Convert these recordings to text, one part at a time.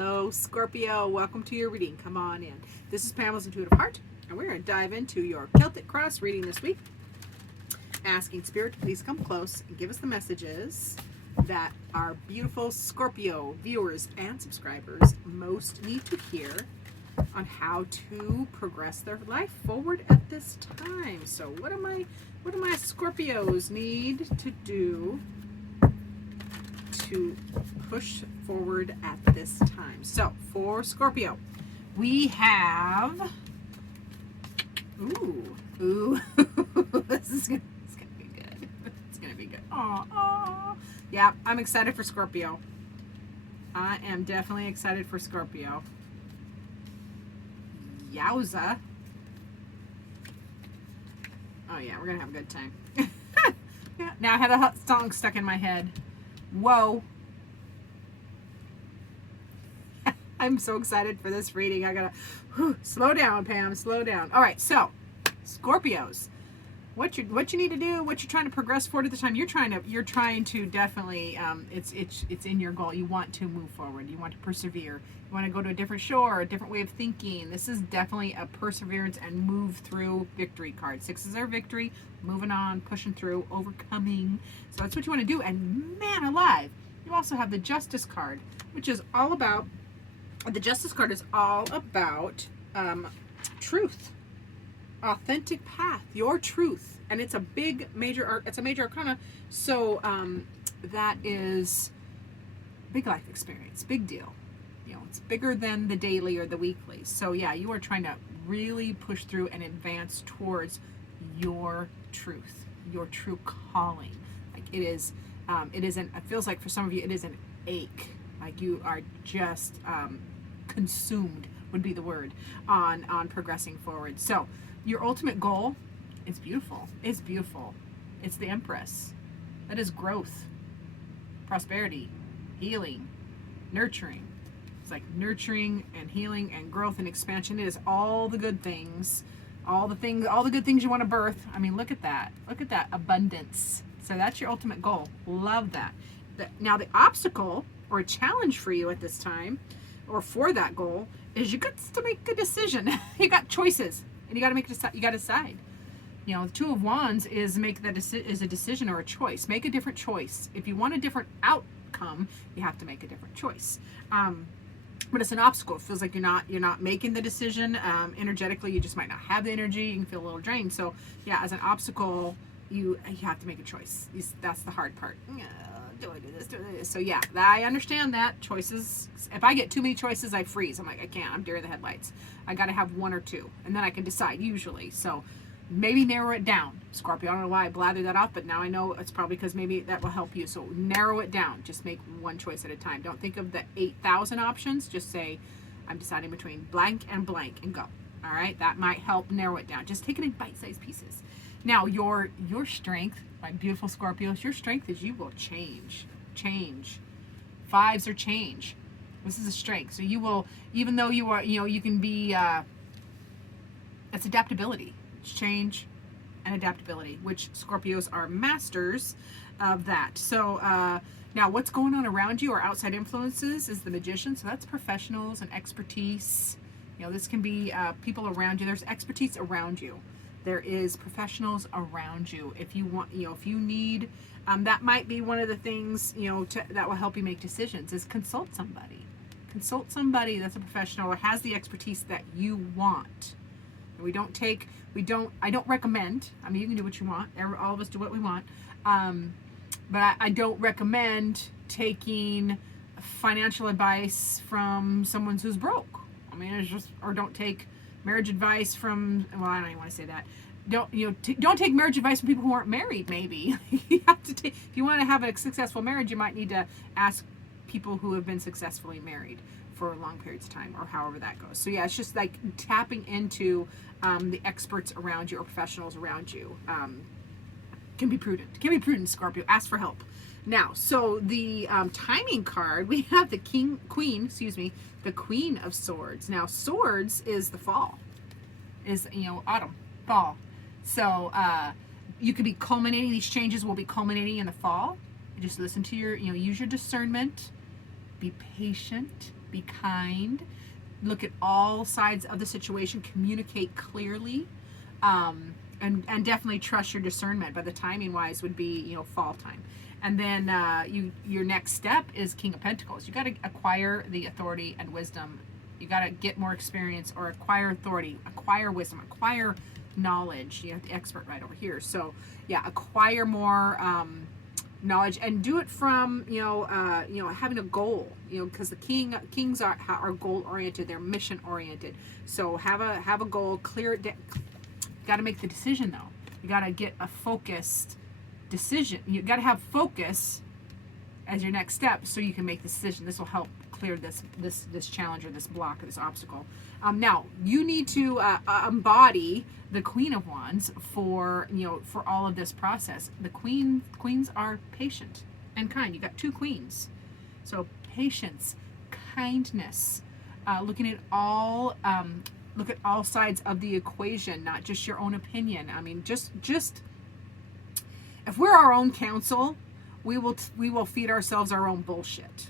Hello, Scorpio. Welcome to your reading. Come on in. This is Pamela's Intuitive Heart, and we're going to dive into your Celtic Cross reading this week. Asking Spirit to please come close and give us the messages that our beautiful Scorpio viewers and subscribers most need to hear on how to progress their life forward at this time. So what do my Scorpios need to do to push forward at this time? So for Scorpio, we have this is gonna be good. It's gonna be good. Oh, yeah, I'm excited for Scorpio. I am definitely excited for Scorpio. Yowza. Oh yeah, we're gonna have a good time. Yeah, now I have a song stuck in my head. Whoa. I'm so excited for this reading. I gotta slow down, Pam, slow down. All right, so Scorpios, what you need to do, what you're trying to progress forward at the time. You're trying to definitely it's in your goal. You want to move forward. You want to persevere. You want to go to a different shore, a different way of thinking. This is definitely a perseverance and move through victory card. Sixes are victory, moving on, pushing through, overcoming. So that's what you want to do. And man alive, you also have the Justice card, which is all about, the Justice card is all about truth, authentic path, your truth. And it's a big major arcana. So that is big life experience, big deal. You know, it's bigger than the daily or the weekly. So yeah, you are trying to really push through and advance towards your truth, your true calling. Like it feels like for some of you it is an ache. Like you are just consumed would be the word on progressing forward. So your ultimate goal is beautiful. It's beautiful. It's the Empress. That is growth, prosperity, healing, nurturing. It's like nurturing and healing and growth and expansion. It is all the good things, all the good things you want to birth. I mean, look at that. Look at that abundance. So that's your ultimate goal. Love that. Now the obstacle or a challenge for you at this time, or for that goal, is you got to make a decision. You got choices, and you got to decide. You know, the Two of Wands is a decision or a choice. Make a different choice. If you want a different outcome, you have to make a different choice. But it's an obstacle. It feels like you're not making the decision. Energetically, you just might not have the energy. You can feel a little drained. So yeah, as an obstacle, you have to make a choice. That's the hard part. Do I do this? Do this? So yeah, I understand that. Choices. If I get too many choices, I freeze. I'm like, I can't. I'm deer in the headlights. I got to have one or two, and then I can decide usually. So maybe narrow it down. Scorpio, I don't know why I blathered that off, but now I know it's probably because maybe that will help you. So narrow it down. Just make one choice at a time. Don't think of the 8,000 options. Just say, I'm deciding between blank and go. All right, that might help narrow it down. Just take it in bite-sized pieces. Now, your strength, my beautiful Scorpios, your strength is you will change. Fives are change. This is a strength. So you will, even though you are, you can be, it's adaptability. It's change and adaptability, which Scorpios are masters of that. So now what's going on around you or outside influences is the Magician. So that's professionals and expertise. This can be people around you. There's expertise around you. There is professionals around you. If you want, if you need, that might be one of the things, that will help you make decisions is consult somebody. Consult somebody that's a professional or has the expertise that you want. I don't recommend, I mean, you can do what you want. All of us do what we want. But I don't recommend taking financial advice from someone who's broke. I mean, it's just, or don't take marriage advice from, well, I don't even want to say that. Don't take marriage advice from people who aren't married, maybe. You have to take, if you want to have a successful marriage, you might need to ask people who have been successfully married for long periods of time or however that goes. So yeah, it's just like tapping into the experts around you or professionals around you. Can be prudent, Scorpio. Ask for help. Now, so the timing card, we have the the Queen of Swords. Now, Swords is the fall, is, autumn, fall. So you could be culminating, these changes will be culminating in the fall. You just listen to your, use your discernment, be patient, be kind, look at all sides of the situation, communicate clearly, and definitely trust your discernment. But the timing wise would be, you know, fall time. And then your next step is King of Pentacles. You got to acquire the authority and wisdom. You got to get more experience, or acquire authority, acquire wisdom, acquire knowledge. You have the expert right over here. So yeah, acquire more knowledge, and do it from, you know, having a goal, you know, because the kings are goal oriented, they're mission oriented. So have a goal, clear it. Got to make the decision though. You got to get a focused decision. You got to have focus as your next step, so you can make the decision. This will help clear this challenge, or this block, or this obstacle. Now you need to embody the Queen of Wands for, you know, for all of this process. The queens are patient and kind. You got two queens, so patience, kindness, looking at all look at all sides of the equation, not just your own opinion. I mean, just if we're our own counsel, we will feed ourselves our own bullshit.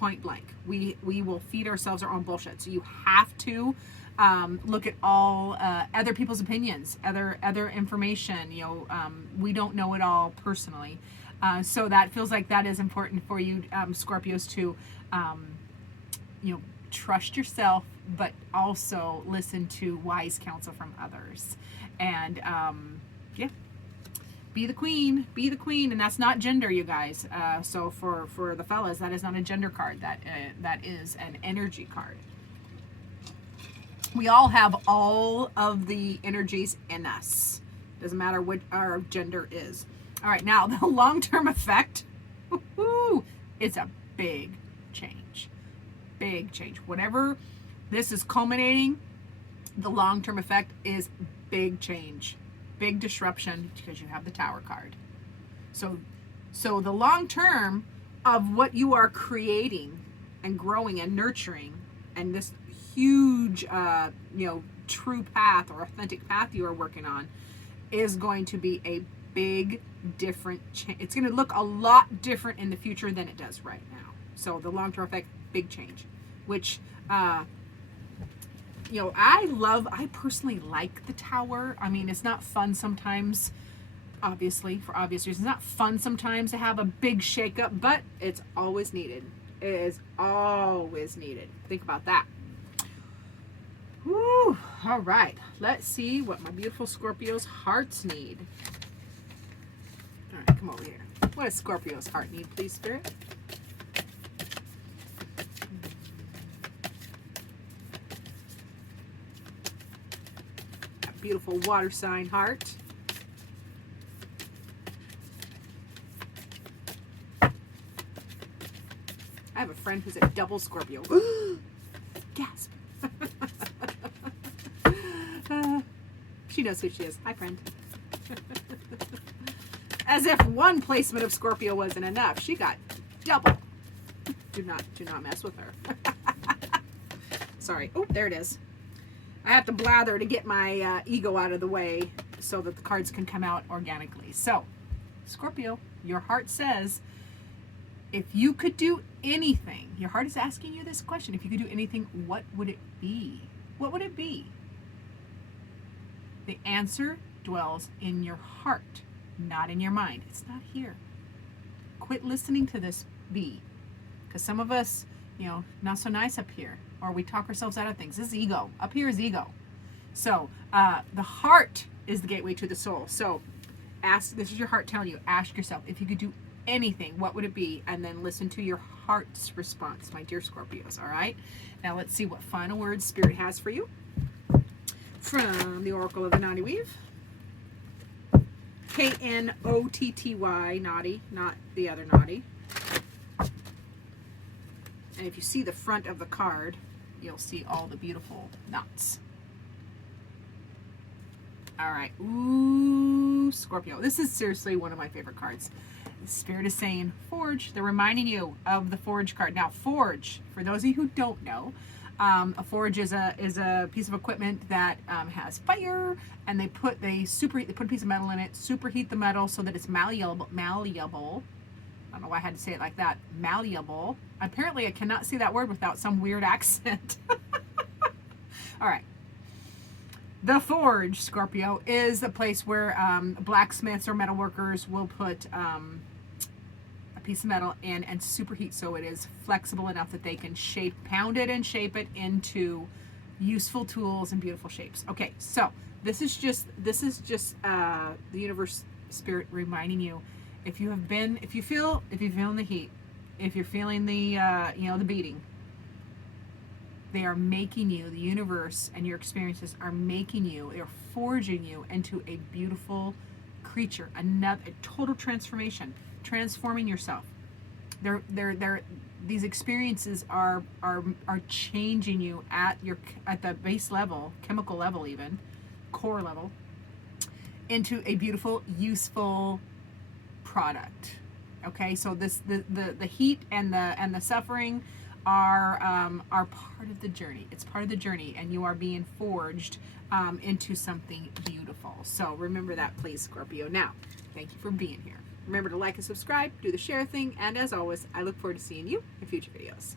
Point blank. We will feed ourselves our own bullshit. So you have to look at all other people's opinions, other information. You know, we don't know it all personally, so that feels like that is important for you, Scorpios, to you know, trust yourself, but also listen to wise counsel from others. And yeah, be the queen, and that's not gender, you guys. So for the fellas, that is not a gender card. That is an energy card. We all have all of the energies in us. Doesn't matter what our gender is. All right, now the long-term effect. It's a big change. Big change. Whatever this is culminating, the long-term effect is big change. Big disruption, because you have the Tower card. So the long term of what you are creating and growing and nurturing, and this huge you know, true path or authentic path you are working on, is going to be a big different change. It's going to look a lot different in the future than it does right now. So the long term effect, big change, which you know, I personally like the Tower. I mean, it's not fun sometimes, obviously, for obvious reasons. It's not fun sometimes to have a big shakeup, but it's always needed. It is always needed. Think about that. Woo! All right. Let's see what my beautiful Scorpio's hearts need. All right, come over here. What does Scorpio's heart need, please, Spirit? Beautiful water sign heart. I have a friend who's a double Scorpio. Gasp. She knows who she is. Hi, friend. As if one placement of Scorpio wasn't enough, she got double. Do not mess with her. Sorry. Oh, there it is. I have to blather to get my ego out of the way so that the cards can come out organically. So, Scorpio, your heart says, if you could do anything, your heart is asking you this question. If you could do anything, what would it be? What would it be? The answer dwells in your heart, not in your mind. It's not here. Quit listening to this bee. Because some of us, you know, not so nice up here. Or we talk ourselves out of things. This is ego. Up here is ego. So the heart is the gateway to the soul. So this is your heart telling you, ask yourself, if you could do anything, what would it be? And then listen to your heart's response, my dear Scorpios. All right. Now let's see what final words Spirit has for you from the Oracle of the Naughty Weave. Knotty, naughty, not the other naughty. And if you see the front of the card, you'll see all the beautiful knots. All right. Ooh, Scorpio. This is seriously one of my favorite cards. The Spirit is saying Forge. They're reminding you of the Forge card. Now, Forge, for those of you who don't know, a forge is a piece of equipment that has fire, and they put a piece of metal in it, superheat the metal so that it's malleable. don't know why I had to say it like that. Malleable. Apparently I cannot say that word without some weird accent. All right. The Forge, Scorpio, is a place where blacksmiths or metalworkers will put a piece of metal in and superheat so it is flexible enough that they can pound it and shape it into useful tools and beautiful shapes. Okay, so this is just the universe spirit reminding you, if you're feeling the heat, if you're feeling the the beating, they are making you, the universe and your experiences are making you, they're forging you into a beautiful creature, a total transformation, transforming yourself. These experiences are changing you at the base level, chemical level, even core level, into a beautiful, useful product. Okay, so the heat and the suffering are part of the journey. It's part of the journey, and you are being forged into something beautiful. So remember that, please, Scorpio. Now, thank you for being here. Remember to like and subscribe, do the share thing, and as always, I look forward to seeing you in future videos.